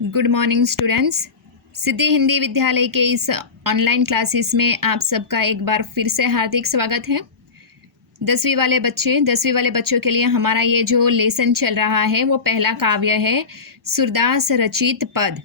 Good morning students. Siddhi Hindi Vidyalaya के इस online classes में आप सबका एक बार फिर से हार्दिक स्वागत है। 10वीं वाले बच्चों के लिए हमारा ये जो लेसन चल रहा है वो पहला काव्य है सूरदास रचित पद।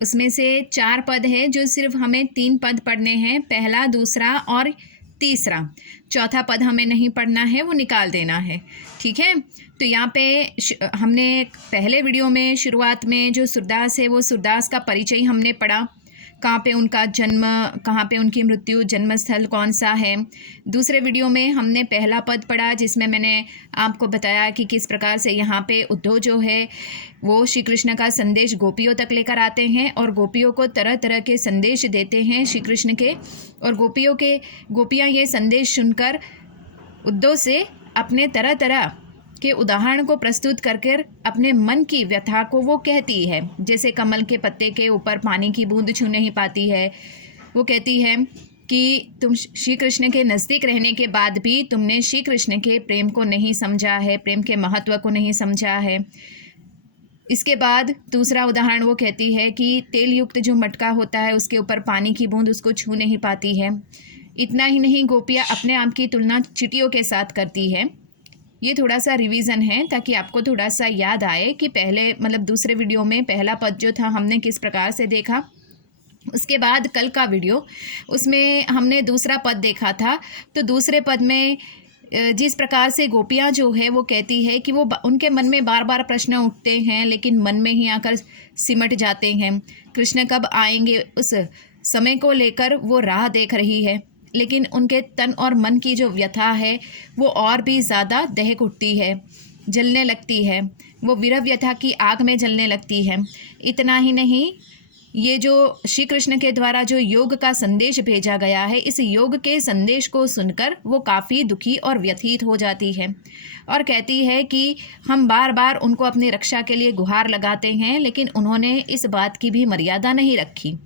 उसमें से 4 पद है जो सिर्फ हमें 3 पद पढ़ने हैं, पहला, दूसरा और तीसरा। चौथा पद हमें नहीं पढ़ना है, वो निकाल देना है। ठीक है, तो यहाँ पे हमने पहले वीडियो में शुरुआत में जो सूरदास है वो सूरदास का परिचय हमने पढ़ा, कहाँ पे उनका जन्म, कहाँ पे उनकी मृत्यु, जन्मस्थल कौन सा है। दूसरे वीडियो में हमने पहला पद पढ़ा जिसमें मैंने आपको बताया कि किस प्रकार से यहाँ पे उद्धव जो है वो श्री कृष्ण का संदेश गोपियों तक लेकर आते हैं और गोपियों को तरह तरह के संदेश देते हैं श्री कृष्ण के, और गोपियाँ ये संदेश सुनकर उद्धव से अपने तरह तरह के उदाहरण को प्रस्तुत करके अपने मन की व्यथा को वो कहती है। जैसे कमल के पत्ते के ऊपर पानी की बूंद छू नहीं पाती है, वो कहती है कि तुम श्री कृष्ण के नज़दीक रहने के बाद भी तुमने श्री कृष्ण के प्रेम को नहीं समझा है, प्रेम के महत्व को नहीं समझा है। इसके बाद दूसरा उदाहरण वो कहती है कि तेल युक्त जो मटका होता है उसके ऊपर पानी की बूंद उसको छू नहीं पाती है। इतना ही नहीं, गोपियाँ अपने आप की तुलना चींटियों के साथ करती है। ये थोड़ा सा रिवीजन है ताकि आपको थोड़ा सा याद आए कि पहले दूसरे वीडियो में पहला पद जो था हमने किस प्रकार से देखा। उसके बाद कल का वीडियो, उसमें हमने दूसरा पद देखा था। तो दूसरे पद में जिस प्रकार से गोपियाँ जो है वो कहती है कि वो उनके मन में बार बार प्रश्न उठते हैं लेकिन मन में ही आकर सिमट जाते हैं। कृष्ण कब आएंगे उस समय को लेकर वो राह देख रही है, लेकिन उनके तन और मन की जो व्यथा है वो और भी ज़्यादा दहक उठती है, जलने लगती है। वो विरह व्यथा की आग में जलने लगती है। इतना ही नहीं, ये जो श्री कृष्ण के द्वारा जो योग का संदेश भेजा गया है, इस योग के संदेश को सुनकर वो काफ़ी दुखी और व्यथित हो जाती है और कहती है कि हम बार बार उनको अपनी रक्षा के लिए गुहार लगाते हैं लेकिन उन्होंने इस बात की भी मर्यादा नहीं रखी।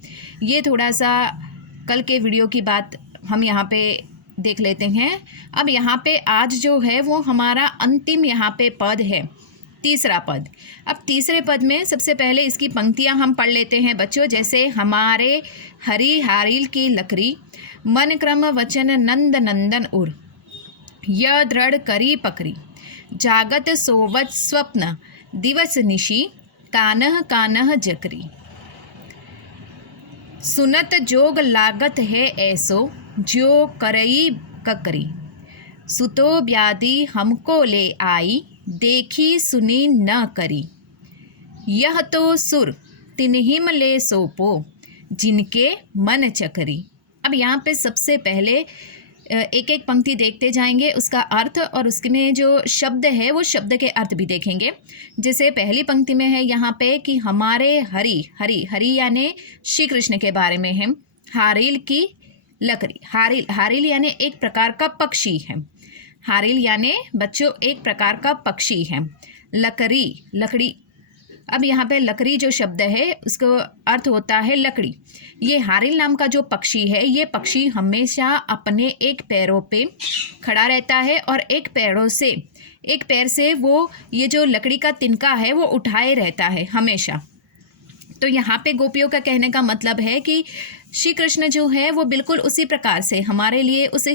ये थोड़ा सा कल के वीडियो की बात हम यहाँ पे देख लेते हैं। अब यहाँ पे आज जो है वो हमारा अंतिम यहाँ पे पद है, तीसरा पद। अब तीसरे पद में सबसे पहले इसकी पंक्तियाँ हम पढ़ लेते हैं बच्चों। जैसे हमारे हरी हारिल की लकड़ी, मन क्रम वचन नंद नंदन उर, य दृढ़ करी पकड़ी, जागत सोवत स्वप्न दिवस निशी, कानह कानह जकरी, सुनत जोग लागत है ऐसो, जो करई ककरी, सुतो ब्याधि हमको ले आई, देखी सुनी न करी, यह तो सुर तिन्हिम ले सोपो, जिनके मन चकरी। अब यहाँ पे सबसे पहले एक एक पंक्ति देखते जाएंगे, उसका अर्थ और उसमें जो शब्द है वो शब्द के अर्थ भी देखेंगे। जैसे पहली पंक्ति में है यहाँ पे कि हमारे हरी, हरी हरी यानी श्री कृष्ण के बारे में है। हारिल की लकड़ी, हारिल हारिल यानी एक प्रकार का पक्षी है। हारिल यानी बच्चों एक प्रकार का पक्षी है। लकड़ी, लकड़ी। अब यहाँ पे लकड़ी जो शब्द है उसका अर्थ होता है लकड़ी। ये हारिल नाम का जो पक्षी है, ये पक्षी हमेशा अपने एक पैरों पे खड़ा रहता है और एक पैर से वो ये जो लकड़ी का तिनका है वो उठाए रहता है हमेशा। तो यहाँ पे गोपियों का कहने का मतलब है कि श्री कृष्ण जो है वो बिल्कुल उसी प्रकार से हमारे लिए उस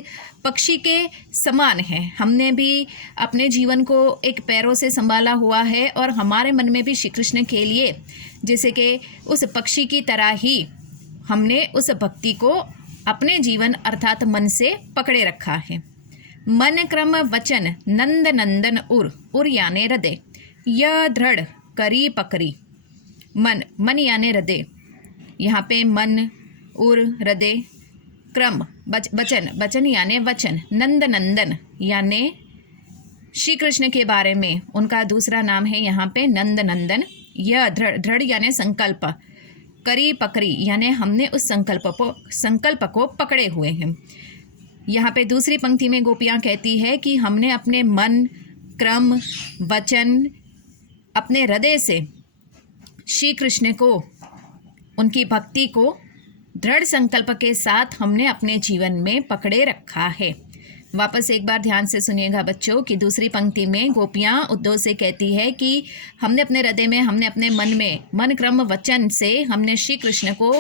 पक्षी के समान है। हमने भी अपने जीवन को एक पैरों से संभाला हुआ है और हमारे मन में भी श्री कृष्ण के लिए जैसे कि उस पक्षी की तरह ही हमने उस भक्ति को अपने जीवन अर्थात मन से पकड़े रखा है। मन क्रम वचन नंद नंदन उर, उर यानी हृदय, य दृढ़ करी पकड़ी, मन, मन यानी हृदय। यहाँ पे मन, उर हृदय, क्रम वचन, वचन यानी वचन, नंद नंदन यानी श्री कृष्ण के बारे में उनका दूसरा नाम है यहाँ पे नंद नंदन। यह दृढ़, दृढ़ यानी संकल्प, करी पकड़ी यानी हमने उस संकल्प को पकड़े हुए हैं। यहाँ पे दूसरी पंक्ति में गोपियाँ कहती है कि हमने अपने मन, क्रम, वचन, अपने हृदय से श्री कृष्ण को, उनकी भक्ति को दृढ़ संकल्प के साथ हमने अपने जीवन में पकड़े रखा है। वापस एक बार ध्यान से सुनिएगा बच्चों कि दूसरी पंक्ति में गोपियाँ उद्धव से कहती है कि हमने अपने हृदय में, हमने अपने मन में, मन क्रम वचन से हमने श्री कृष्ण को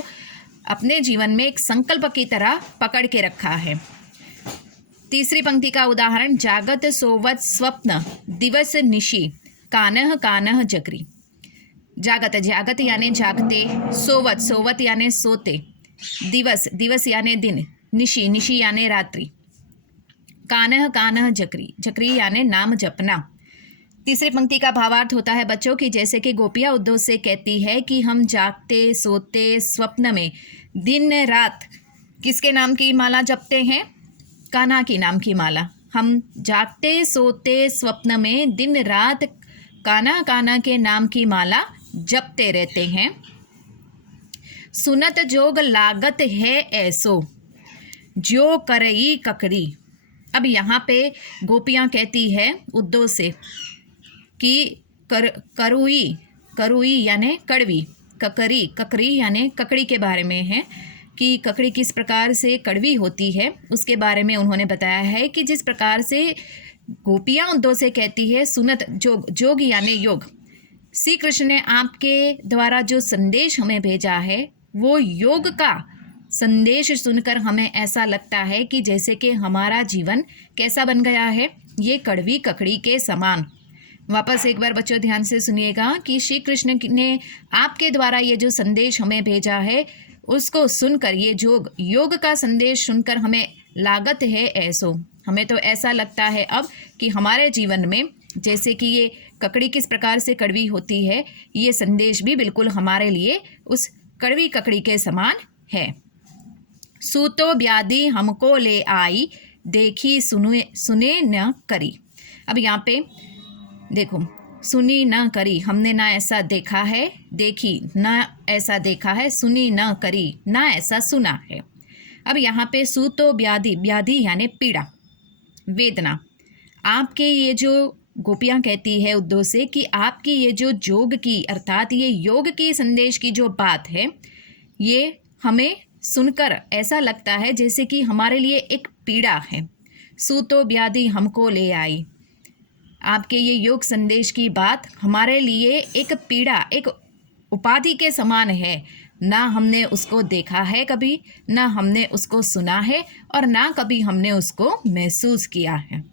अपने जीवन में एक संकल्प की तरह पकड़ के रखा है। तीसरी पंक्ति का उदाहरण, जागत सोवत स्वप्न दिवस निशी कानह कानह जगरी। जागत, जागत यानी जागते, सोवत, सोवत यानी सोते, दिवस, दिवस यानी दिन, निशी, निशी यानी रात्रि, कानह कानह जकरी, जकरी यानी नाम जपना। तीसरी पंक्ति का भावार्थ होता है बच्चों कि जैसे कि गोपियाँ उद्धव से कहती है कि हम जागते सोते स्वप्न में दिन रात किसके नाम की माला जपते हैं? कान्हा की नाम की माला। हम जागते सोते स्वप्न में दिन रात कान्हा कान्हा के नाम की माला जपते रहते हैं। सुनत जोग लागत है ऐसो जो करई ककरी। अब यहाँ पे गोपियाँ कहती है उद्धव से कि करुई, करुई यानी कड़वी, ककरी, ककरी यानी ककड़ी के बारे में है कि ककड़ी किस प्रकार से कड़वी होती है उसके बारे में उन्होंने बताया है कि जिस प्रकार से गोपियाँ उद्धव से कहती है सुनत जोग, जोग यानी योग, श्री कृष्ण ने आपके द्वारा जो संदेश हमें भेजा है वो योग का संदेश सुनकर हमें ऐसा लगता है कि जैसे कि हमारा जीवन कैसा बन गया है, ये कड़वी ककड़ी के समान। वापस एक बार बच्चों ध्यान से सुनिएगा कि श्री कृष्ण ने आपके द्वारा ये जो संदेश हमें भेजा है उसको सुनकर, ये योग का संदेश सुनकर हमें लागत है ऐसो, हमें तो ऐसा लगता है अब कि हमारे जीवन में जैसे कि ये ककड़ी किस प्रकार से कड़वी होती है, ये संदेश भी बिल्कुल हमारे लिए उस कड़वी ककड़ी के समान है। सूतो व्याधि हमको ले आई, देखी सुने न करी। अब यहाँ पे देखो, सुनी न करी, हमने ना ऐसा देखा है, देखी ना ऐसा देखा है, सुनी न करी ना ऐसा सुना है। अब यहाँ पे सूतो व्याधि, व्याधि यानी पीड़ा, वेदना। आपके ये जो गोपियाँ कहती है उद्धव से कि आपकी ये जो जोग की अर्थात ये योग की संदेश की जो बात है, ये हमें सुनकर ऐसा लगता है जैसे कि हमारे लिए एक पीड़ा है। सूतो व्याधि हमको ले आई, आपके ये योग संदेश की बात हमारे लिए एक पीड़ा, एक उपाधि के समान है। ना हमने उसको देखा है कभी, ना हमने उसको सुना है और ना कभी हमने उसको महसूस किया है।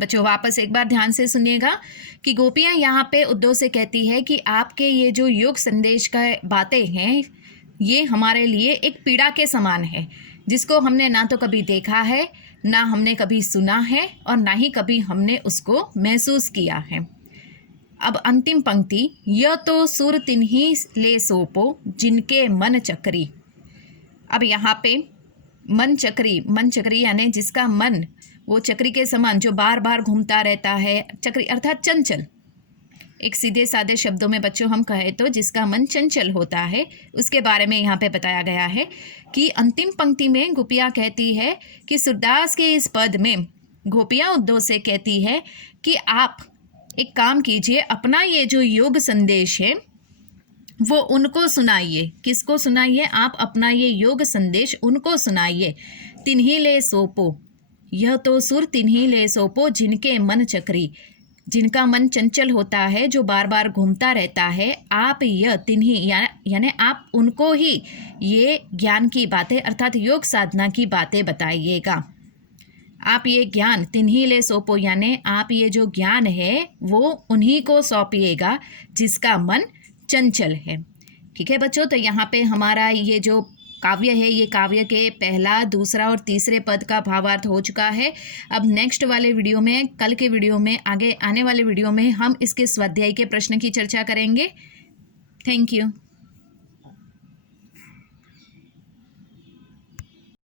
बच्चों वापस एक बार ध्यान से सुनिएगा कि गोपियाँ यहाँ पे उद्धव से कहती है कि आपके ये जो योग संदेश का बातें हैं ये हमारे लिए एक पीड़ा के समान है, जिसको हमने ना तो कभी देखा है, ना हमने कभी सुना है और ना ही कभी हमने उसको महसूस किया है। अब अंतिम पंक्ति, यह तो सुर तिन्ही ले सोपो जिनके मन चक्री। अब यहाँ पे मन चक्री, मन चक्री यानी जिसका मन वो चक्री के समान जो बार बार घूमता रहता है, चक्री अर्थात चंचल। एक सीधे सादे शब्दों में बच्चों हम कहें तो जिसका मन चंचल होता है, उसके बारे में यहाँ पे बताया गया है कि अंतिम पंक्ति में गोपियाँ कहती है कि सूरदास के इस पद में गोपियाँ उद्धव से कहती है कि आप एक काम कीजिए, अपना ये जो योग संदेश है वो उनको सुनाइए। किसको सुनाइए? आप अपना ये योग संदेश उनको सुनाइए। तिन्ही ले सोपो, यह तो सुर तिन्ही ले सोपो जिनके मन चक्री, जिनका मन चंचल होता है, जो बार बार घूमता रहता है, आप यह तिन्ही यानी आप उनको ही ये ज्ञान की बातें अर्थात योग साधना की बातें बताइएगा। आप ये ज्ञान तिन्ही ले सौंपो यानी आप ये जो ज्ञान है वो उन्हीं को सौंपिएगा जिसका मन चंचल है। ठीक है बच्चों, तो यहाँ पे हमारा ये जो काव्य है ये काव्य के पहला, दूसरा और तीसरे पद का भावार्थ हो चुका है। अब नेक्स्ट वाले वीडियो में, कल के वीडियो में, आगे आने वाले वीडियो में हम इसके स्वाध्याय के प्रश्न की चर्चा करेंगे। Thank you.